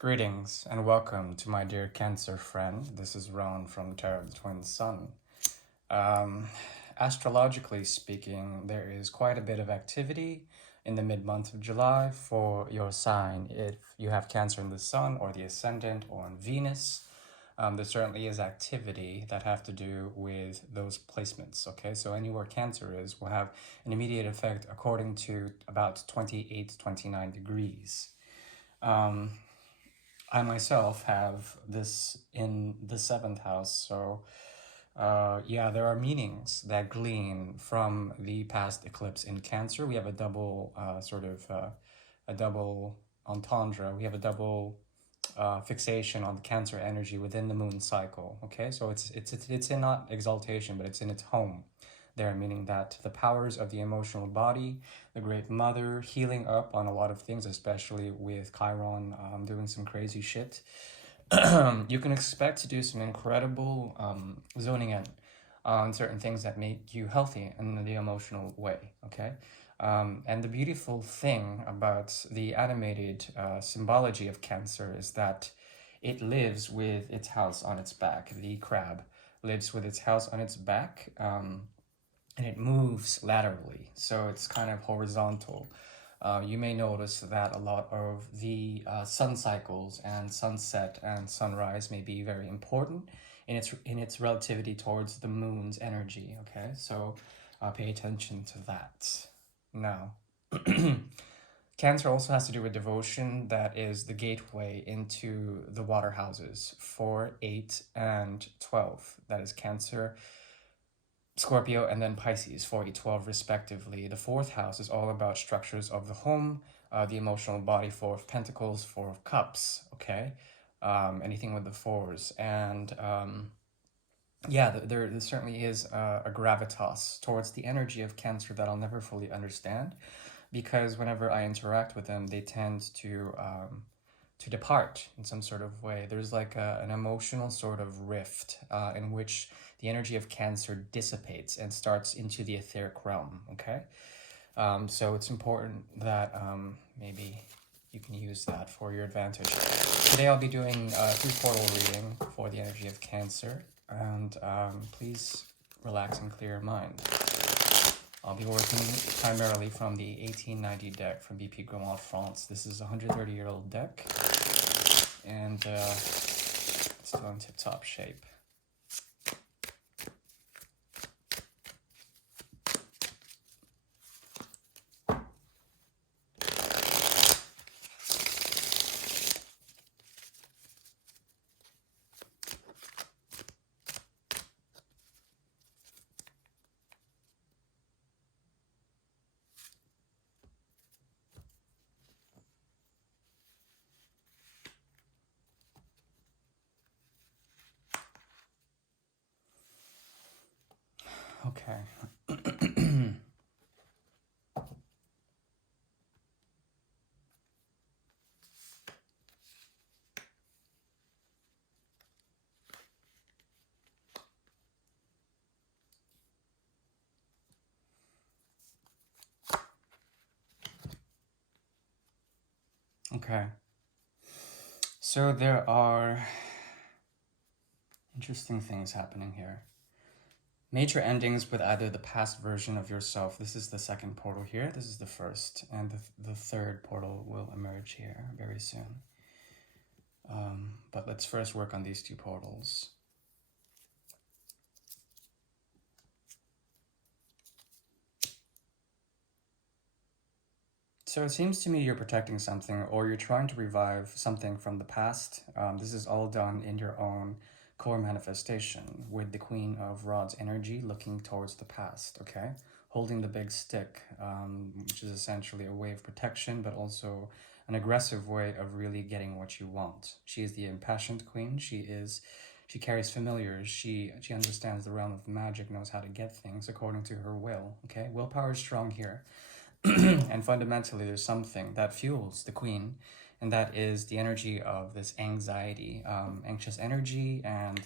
Greetings and welcome to my dear Cancer friend. This is Ron from Tarot of the Twin Sun. Um, Astrologically speaking, there is quite a bit of activity in the mid-month of July for your sign. If you have Cancer in the Sun or the Ascendant or on Venus, there certainly is activity that have to do with those placements, okay? So anywhere Cancer is will have an immediate effect according to about 28 to 29 degrees. I myself have this in the seventh house, so yeah, there are meanings that glean from the past eclipse in Cancer. We have a double a double entendre. We have a double fixation on the Cancer energy within the moon cycle. Okay, so it's in not exaltation, but it's in its home there, meaning that the powers of the emotional body, the Great Mother, healing up on a lot of things, especially with Chiron doing some crazy shit. You can expect to do some incredible zoning in on certain things that make you healthy in the emotional way, okay? And the beautiful thing about the animated symbology of Cancer is that it lives with its house on its back. The crab lives with its house on its back, and it moves laterally, so it's kind of horizontal. You may notice that a lot of the sun cycles and sunset and sunrise may be very important in its relativity towards the moon's energy. Okay, so pay attention to that. Now, Cancer also has to do with devotion. That is the gateway into the water houses 4, 8, and 12. That is Cancer, Scorpio, and then Pisces, 4, 8, 12, respectively. The fourth house is all about structures of the home, the emotional body, 4 of Pentacles, 4 of Cups, okay? Anything with the fours. And yeah, there certainly is a gravitas towards the energy of Cancer that I'll never fully understand, because whenever I interact with them, they tend to depart in some sort of way. There's like an emotional sort of rift in which the energy of Cancer dissipates and starts into the etheric realm, okay? So it's important that maybe you can use that for your advantage. Today I'll be doing a 3 portal reading for the energy of Cancer, and please relax and clear your mind. I'll be working primarily from the 1890 deck from BP Grimoire France. This is a 130-year-old deck, and it's still in tip-top shape. Okay. Okay. So there are interesting things happening here. Major endings with either the past version of yourself. This is the second portal here. This is the first. And the third portal will emerge here very soon. But let's first work on these 2 portals. So it seems to me you're protecting something, or you're trying to revive something from the past. This is all done in your own core manifestation with the Queen of Rods energy looking towards the past, okay? Holding the big stick, which is essentially a way of protection, but also an aggressive way of really getting what you want. She is the impassioned queen. She carries familiars. She understands the realm of magic, knows how to get things according to her will, okay? Willpower is strong here. And fundamentally, there's something that fuels the queen, and that is the energy of this anxiety, anxious energy, and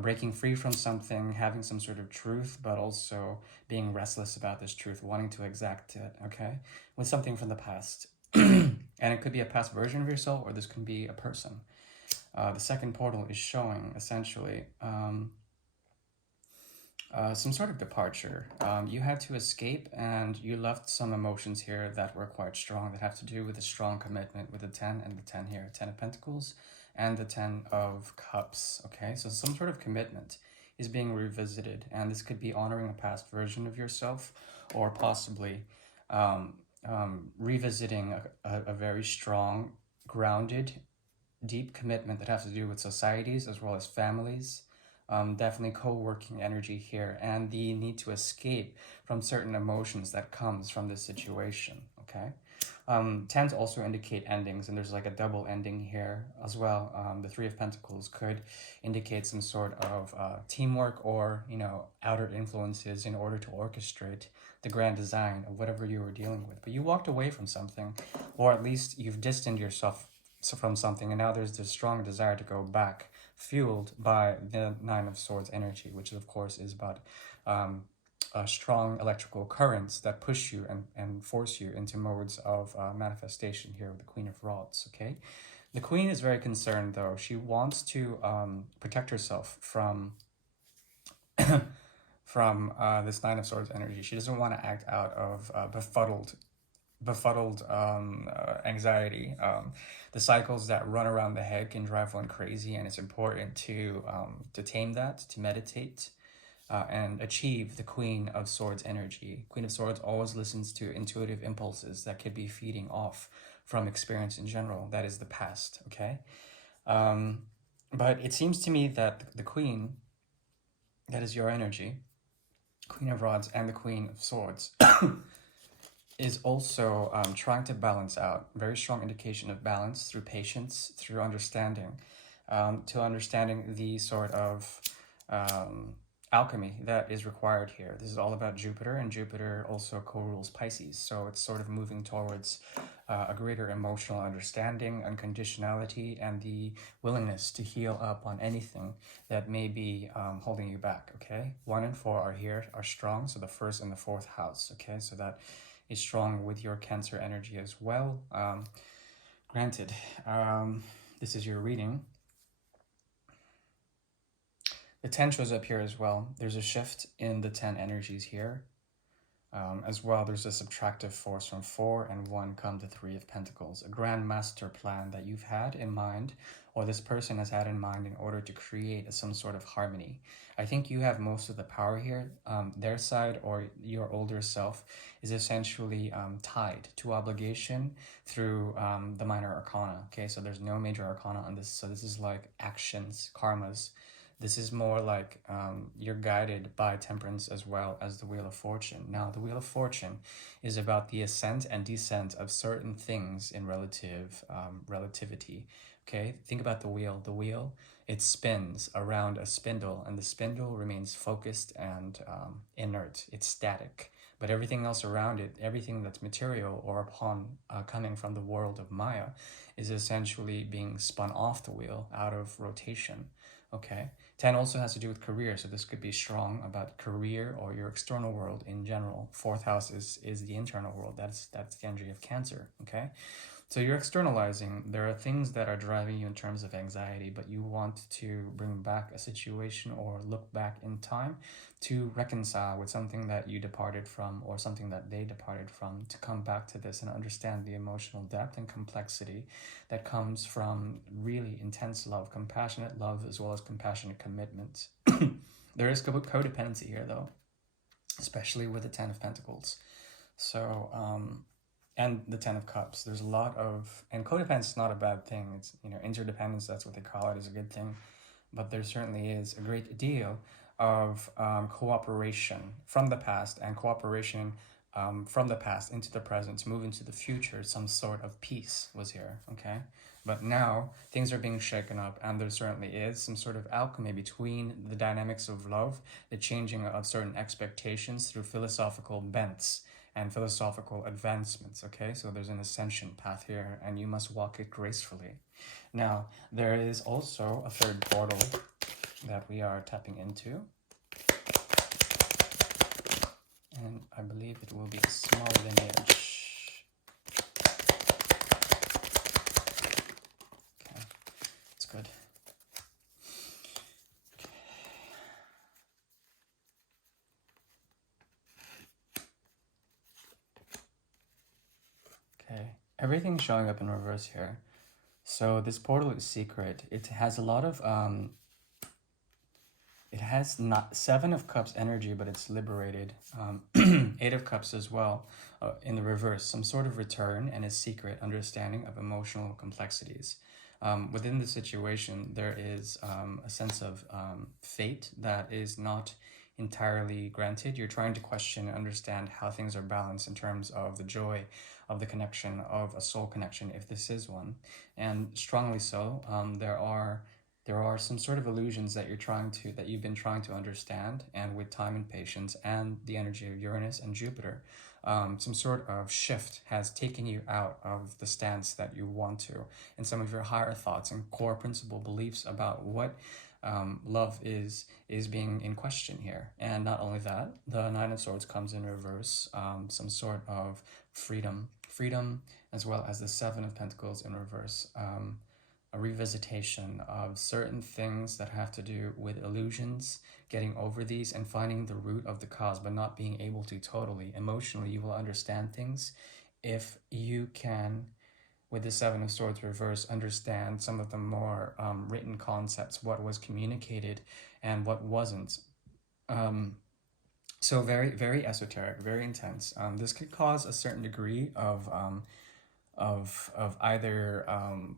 breaking free from something, having some sort of truth, but also being restless about this truth, wanting to exact it, okay, with something from the past. And And it could be a past version of yourself, or this could be a person. The second portal is showing essentially some sort of departure. You had to escape, and you left some emotions here that were quite strong, that have to do with a strong commitment with the 10 and the 10 here, 10 of Pentacles and the 10 of Cups. Okay, so some sort of commitment is being revisited, and this could be honoring a past version of yourself, or possibly revisiting a very strong, grounded, deep commitment that has to do with societies as well as families. Definitely co-working energy here, and the need to escape from certain emotions that comes from this situation. Okay, tend to also indicate endings, and there's like a double ending here as well. The Three of Pentacles could indicate some sort of teamwork, or outer influences in order to orchestrate the grand design of whatever you were dealing with. But you walked away from something, or at least you've distanced yourself from something, and now there's this strong desire to go back, fueled by the Nine of Swords energy, which of course is about strong electrical currents that push you and force you into modes of manifestation here with the Queen of Rods. Okay, the Queen is very concerned, though. She wants to protect herself from this Nine of Swords energy. She doesn't want to act out of befuddled anxiety. The cycles that run around the head can drive one crazy, and it's important to tame that, to meditate, and achieve the Queen of Swords energy. Queen of Swords always listens to intuitive impulses that could be feeding off from experience in general. That is the past. Okay, but it seems to me that the Queen, that is your energy, Queen of Rods and the Queen of Swords, is also trying to balance out. Very strong indication of balance through patience, through understanding, to understanding the sort of alchemy that is required here. This is all about Jupiter, and Jupiter also co-rules Pisces, so it's sort of moving towards a greater emotional understanding, unconditionality, and the willingness to heal up on anything that may be holding you back. Okay, 1 and 4 are here, are strong, so the first and the fourth house. Okay, so that is strong with your Cancer energy as well. Granted, this is your reading. The 10 shows up here as well. There's a shift in the 10 energies here. As well, there's a subtractive force from 4 and 1 come to 3 of Pentacles. A grand master plan that you've had in mind, or this person has had in mind, in order to create some sort of harmony. I think you have most of the power here. Their side, or your older self, is essentially tied to obligation through the minor arcana. Okay, so there's no major arcana on this. So this is like actions, karmas. This is more like you're guided by Temperance as well as the Wheel of Fortune. Now, the Wheel of Fortune is about the ascent and descent of certain things in relativity. Okay, think about the wheel. The wheel, it spins around a spindle, and the spindle remains focused and inert. It's static. But everything else around it, everything that's material or upon coming from the world of Maya, is essentially being spun off the wheel, out of rotation. Okay, 10 also has to do with career, so this could be strong about career or your external world in general. 4th house is the internal world. That's the energy of Cancer. Okay, so you're externalizing. There are things that are driving you in terms of anxiety, but you want to bring back a situation or look back in time to reconcile with something that you departed from, or something that they departed from, to come back to this and understand the emotional depth and complexity that comes from really intense love, compassionate love, as well as compassionate commitment. There is codependency here, though, especially with the 10 of Pentacles. So, and the 10 of Cups. There's a lot of, and codependence is not a bad thing. It's, interdependence, that's what they call it, is a good thing. But there certainly is a great deal of cooperation from the past, and cooperation from the past into the present to move into the future. Some sort of peace was here, okay? But now things are being shaken up, and there certainly is some sort of alchemy between the dynamics of love, the changing of certain expectations through philosophical bents and philosophical advancements. Okay, so there's an ascension path here, and you must walk it gracefully. Now, there is also a third portal that we are tapping into, and I believe it will be a small lineage. everything's showing up in reverse here. So this portal is secret. It has a lot of it has not Seven of Cups energy, but it's liberated. Eight of Cups as well, in the reverse. Some sort of return and a secret understanding of emotional complexities. Within the situation, there is a sense of fate that is not entirely granted. You're trying to question and understand how things are balanced in terms of the joy of the connection, of a soul connection, if this is one. And strongly so, there are some sort of illusions that you've been trying to understand, and with time and patience and the energy of Uranus and Jupiter, some sort of shift has taken you out of the stance that you want to, and some of your higher thoughts and core principle beliefs about what love is being in question here. And not only that, the Nine of Swords comes in reverse, some sort of freedom, as well as the Seven of Pentacles in reverse. A revisitation of certain things that have to do with illusions, getting over these and finding the root of the cause, but not being able to totally. Emotionally, you will understand things if you can, with the Seven of Swords reverse, understand some of the more written concepts, what was communicated and what wasn't. So very, very esoteric, very intense. This could cause a certain degree of either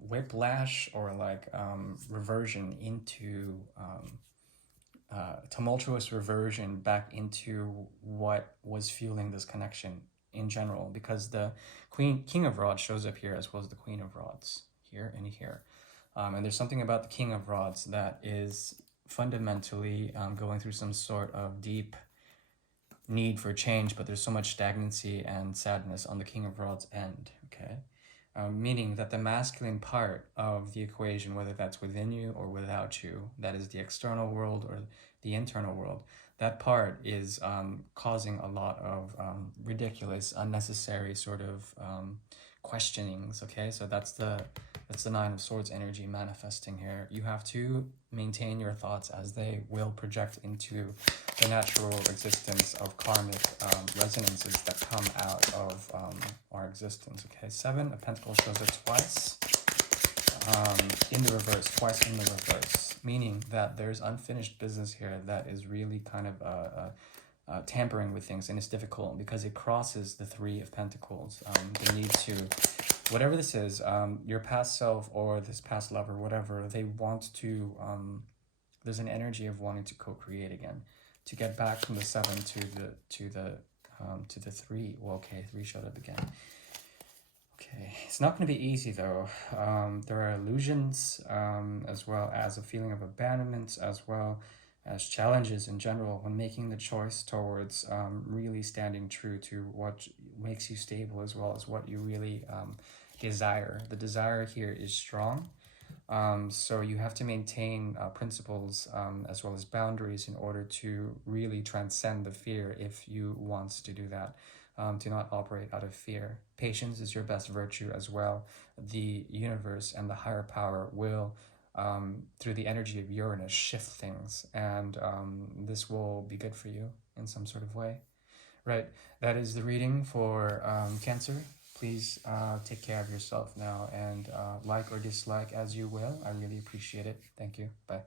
whiplash or like reversion into tumultuous reversion back into what was fueling this connection in general, because the King of Rods shows up here as well as the Queen of Rods here and here. And there's something about the King of Rods that is fundamentally going through some sort of deep need for change, but there's so much stagnancy and sadness on the King of Rods end, okay? Meaning that the masculine part of the equation, whether that's within you or without you, that is the external world or the internal world, that part is causing a lot of ridiculous, unnecessary sort of questionings, okay? So that's the Nine of Swords energy manifesting here. You have to maintain your thoughts as they will project into the natural existence of karmic resonances that come out of our existence, okay? Seven of Pentacles shows up twice in the reverse, twice in the reverse, meaning that there's unfinished business here that is really kind of tampering with things, and it's difficult because it crosses the Three of Pentacles. The need to, whatever this is, your past self or this past lover, whatever, they want to, there's an energy of wanting to co-create again, to get back from the Seven to the Three. Well, okay, Three showed up again. Okay, it's not going to be easy though. There are illusions, as well as a feeling of abandonment, as well as challenges in general when making the choice towards really standing true to what makes you stable, as well as what you really desire. The desire here is strong. So you have to maintain principles as well as boundaries in order to really transcend the fear if you want to do that. Do not operate out of fear. Patience is your best virtue as well. The universe and the higher power will, through the energy of Uranus, shift things, and this will be good for you in some sort of way. Right, that is the reading for Cancer. Please take care of yourself now, and like or dislike as you will. I really appreciate it. Thank you. Bye.